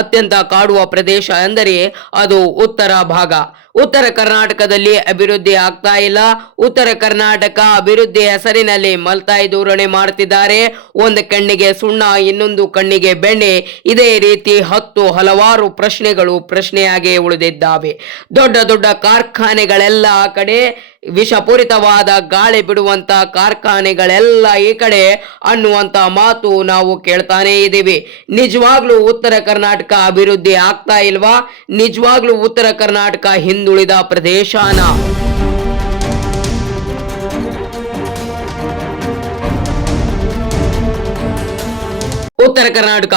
ಅತ್ಯಂತ ಕಾಡುವ ಪ್ರದೇಶ ಎಂದರೆ ಅದು ಉತ್ತರ ಭಾಗ. ಉತ್ತರ ಕರ್ನಾಟಕದಲ್ಲಿ ಅಭಿವೃದ್ಧಿ ಆಗ್ತಾ ಇಲ್ಲ. ಉತ್ತರ ಕರ್ನಾಟಕ ಅಭಿವೃದ್ಧಿ ಹೆಸರಿನಲ್ಲಿ ಮಲ್ತಾಯಿ ಧೋರಣೆ ಮಾಡ್ತಿದ್ದಾರೆ. ಒಂದು ಕಣ್ಣಿಗೆ ಸುಣ್ಣ, ಇನ್ನೊಂದು ಕಣ್ಣಿಗೆ ಬೆಣ್ಣೆ. ಇದೇ ರೀತಿ ಹಲವಾರು ಪ್ರಶ್ನೆಗಳು ಪ್ರಶ್ನೆಯಾಗಿ ಉಳಿದಿದ್ದಾವೆ. ದೊಡ್ಡ ದೊಡ್ಡ ಕಾರ್ಖಾನೆಗಳೆಲ್ಲ ಆ ಕಡೆ, ವಿಷಪೂರಿತವಾದ ಗಾಳಿ ಬಿಡುವಂತ ಕಾರ್ಖಾನೆಗಳೆಲ್ಲ ಈ ಕಡೆ ಅನ್ನುವಂತ ಮಾತು ನಾವು ಕೇಳ್ತಾನೆ ಇದ್ದೀವಿ. ನಿಜವಾಗ್ಲೂ ಉತ್ತರ ಕರ್ನಾಟಕ ಅಭಿವೃದ್ಧಿ ಆಗ್ತಾ ಇಲ್ವಾ? ನಿಜವಾಗ್ಲೂ ಉತ್ತರ ಕರ್ನಾಟಕ ಹಿಂದುಳಿದ ಪ್ರದೇಶನ? ಉತ್ತರ ಕರ್ನಾಟಕ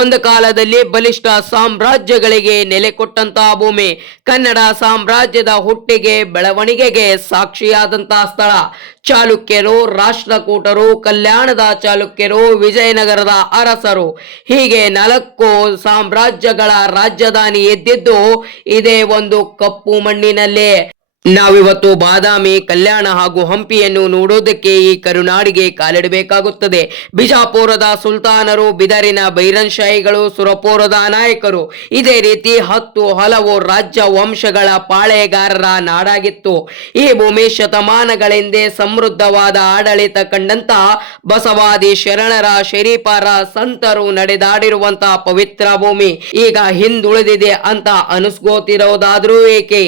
ಒಂದು ಕಾಲದಲ್ಲಿ ಬಲಿಷ್ಠ ಸಾಮ್ರಾಜ್ಯಗಳಿಗೆ ನೆಲೆ ಕೊಟ್ಟಂತಹ ಭೂಮಿ. ಕನ್ನಡ ಸಾಮ್ರಾಜ್ಯದ ಹುಟ್ಟಿಗೆ, ಬೆಳವಣಿಗೆಗೆ ಸಾಕ್ಷಿಯಾದಂತಹ ಸ್ಥಳ. ಚಾಲುಕ್ಯರು, ರಾಷ್ಟ್ರಕೂಟರು, ಕಲ್ಯಾಣದ ಚಾಲುಕ್ಯರು, ವಿಜಯನಗರದ ಅರಸರು, ಹೀಗೆ 4 ಸಾಮ್ರಾಜ್ಯಗಳ ರಾಜಧಾನಿ ಎದ್ದಿದ್ದು ಇದೇ ಒಂದು ಕಪ್ಪು ಮಣ್ಣಿನಲ್ಲೇ. ನಾವಿವತ್ತು ಬಾದಾಮಿ, ಕಲ್ಯಾಣ ಹಾಗೂ ಹಂಪಿಯನ್ನು ನೋಡೋದಕ್ಕೆ ಈ ಕರುನಾಡಿಗೆ ಕಾಲಿಡಬೇಕಾಗುತ್ತದೆ. ಬಿಜಾಪುರದ ಸುಲ್ತಾನರು, ಬಿದರಿನ ಬೈರನ್ಶಾಹಿಗಳು, ಸುರಪುರದ ನಾಯಕರು, ಇದೇ ರೀತಿ ಹಲವು ರಾಜ್ಯ ವಂಶಗಳ ಪಾಳೆಗಾರರ ನಾಡಾಗಿತ್ತು. ಈ ಭೂಮಿ ಶತಮಾನಗಳಿಂದ ಸಮೃದ್ಧವಾದ ಆಡಳಿತ ಕಂಡಂತ ಬಸವಾದಿ ಶರಣರ, ಶರೀಫರ, ಸಂತರು ನಡೆದಾಡಿರುವಂತಹ ಪವಿತ್ರ ಭೂಮಿ ಈಗ ಹಿಂದುಳಿದಿದೆ ಅಂತ ಅನಿಸ್ಕೋತಿರೋದಾದ್ರೂ ಏಕೆ?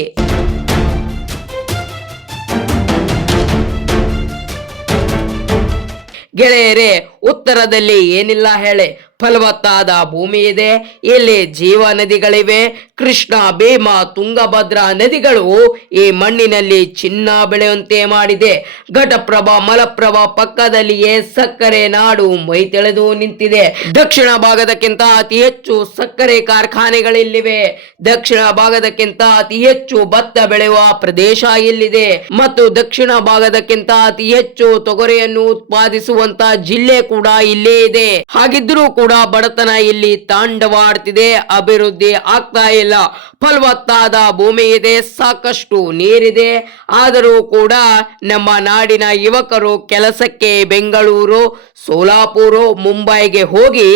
ಗೆಳೆಯರೇ, ಉತ್ತರದಲ್ಲಿ ಏನಿಲ್ಲ ಹೇಳೆ, ಫಲವತ್ತಾದ ಭೂಮಿ ಇದೆ. ಇಲ್ಲಿ ಜೀವ ನದಿಗಳಿವೆ. ಕೃಷ್ಣ, ಭೀಮ, ತುಂಗಭದ್ರಾ ನದಿಗಳು ಈ ಮಣ್ಣಿನಲ್ಲಿ ಚಿನ್ನ ಬೆಳೆಯುವಂತೆ ಮಾಡಿದೆ. ಘಟಪ್ರಭಾ, ಮಲಪ್ರಭಾ ಪಕ್ಕದಲ್ಲಿಯೇ ಸಕ್ಕರೆ ನಾಡು ಮೈ ತೆಳೆದು ನಿಂತಿದೆ. ದಕ್ಷಿಣ ಭಾಗದಕ್ಕಿಂತ ಅತಿ ಹೆಚ್ಚು ಸಕ್ಕರೆ ಕಾರ್ಖಾನೆಗಳಿಲ್ಲಿವೆ. ದಕ್ಷಿಣ ಭಾಗದಕ್ಕಿಂತ ಅತಿ ಹೆಚ್ಚು ಭತ್ತ ಬೆಳೆಯುವ ಪ್ರದೇಶ ಇಲ್ಲಿದೆ. ಮತ್ತು ದಕ್ಷಿಣ ಭಾಗದಕ್ಕಿಂತ ಅತಿ ಹೆಚ್ಚು ತೊಗರಿಯನ್ನು ಉತ್ಪಾದಿಸುವಂತ ಜಿಲ್ಲೆ ಕೂಡ ಇಲ್ಲೇ ಇದೆ. ಹಾಗಿದ್ರೂ ಕೂಡ ಬಡತನ ಇಲ್ಲಿ ತಾಂಡವಾಡ್ತಿದೆ. ಅಭಿವೃದ್ಧಿ ಆಗ್ತಾ ಇಲ್ಲ. ಫಲವತ್ತಾದ ಭೂಮಿ ಇದೆ, ಸಾಕಷ್ಟು ನೀರಿದೆ. ಆದರೂ ಕೂಡ ನಮ್ಮ ನಾಡಿನ ಯುವಕರು ಕೆಲಸಕ್ಕೆ ಬೆಂಗಳೂರು, ಸೋಲಾಪುರ, ಮುಂಬೈಗೆ ಹೋಗಿ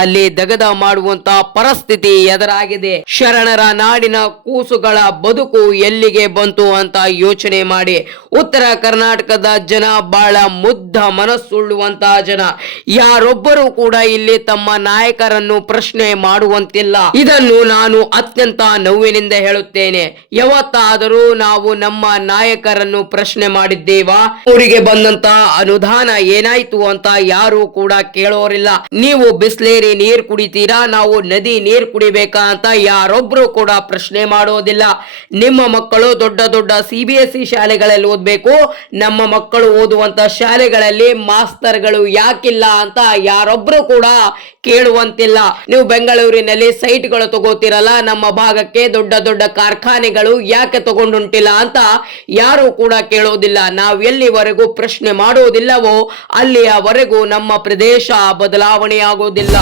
ಅಲ್ಲಿ ದಗದ ಮಾಡುವಂತ ಪರಿಸ್ಥಿತಿ ಎದುರಾಗಿದೆ. ಶರಣರ ನಾಡಿನ ಕೂಸುಗಳ ಬದುಕು ಎಲ್ಲಿಗೆ ಬಂತು ಅಂತ ಯೋಚನೆ ಮಾಡಿ. ಉತ್ತರ ಕರ್ನಾಟಕದ ಜನ ಬಹಳ ಮುಗ್ಧ ಮನಸ್ಸುಳ್ಳುವಂತಹ ಜನ. ಯಾರೊಬ್ಬರು ಕೂಡ ಇಲ್ಲಿ ತಮ್ಮ ನಾಯಕರನ್ನು ಪ್ರಶ್ನೆ ಮಾಡುವಂತಿಲ್ಲ. ಇದನ್ನು ನಾನು ಅತ್ಯಂತ ನೋವಿನಿಂದ ಹೇಳುತ್ತೇನೆ. ಯಾವತ್ತಾದರೂ ನಾವು ನಮ್ಮ ನಾಯಕರನ್ನು ಪ್ರಶ್ನೆ ಮಾಡಿದ್ದೇವಾ? ಊರಿಗೆ ಬಂದಂತ ಅನುದಾನ ಏನಾಯ್ತು ಅಂತ ಯಾರು ಕೂಡ ಕೇಳೋರಿಲ್ಲ. ನೀವು ಬಿಸ್ಲೇರಿ ನೀರ್ ಕುಡಿತೀರಾ, ನಾವು ನದಿ ನೀರ್ ಕುಡಿಬೇಕಾ ಅಂತ ಯಾರೊಬ್ರು ಕೂಡ ಪ್ರಶ್ನೆ ಮಾಡೋದಿಲ್ಲ. ನಿಮ್ಮ ಮಕ್ಕಳು ದೊಡ್ಡ ದೊಡ್ಡ CBSE ಶಾಲೆಗಳಲ್ಲಿ ಓದ್ಬೇಕು, ನಮ್ಮ ಮಕ್ಕಳು ಓದುವಂತ ಶಾಲೆಗಳಲ್ಲಿ ಮಾಸ್ತರ್ಗಳು ಯಾಕಿಲ್ಲ ಅಂತ ಯಾರೊಬ್ರು ಕೂಡ ಕೇಳುವಂತಿಲ್ಲ. ನೀವು ಬೆಂಗಳೂರಿನಲ್ಲಿ ಸೈಟ್ಗಳು ತಗೋತಿರಲ್ಲ, ನಮ್ಮ ಭಾಗಕ್ಕೆ ದೊಡ್ಡ ದೊಡ್ಡ ಕಾರ್ಖಾನೆಗಳು ಯಾಕೆ ತಗೊಂಡುಂಟಿಲ್ಲ ಅಂತ ಯಾರು ಕೂಡ ಕೇಳೋದಿಲ್ಲ. ನಾವು ಎಲ್ಲಿವರೆಗೂ ಪ್ರಶ್ನೆ ಮಾಡೋದಿಲ್ಲವೋ ಅಲ್ಲಿಯವರೆಗೂ ನಮ್ಮ ಪ್ರದೇಶ ಬದಲಾವಣೆ ಆಗೋದಿಲ್ಲ.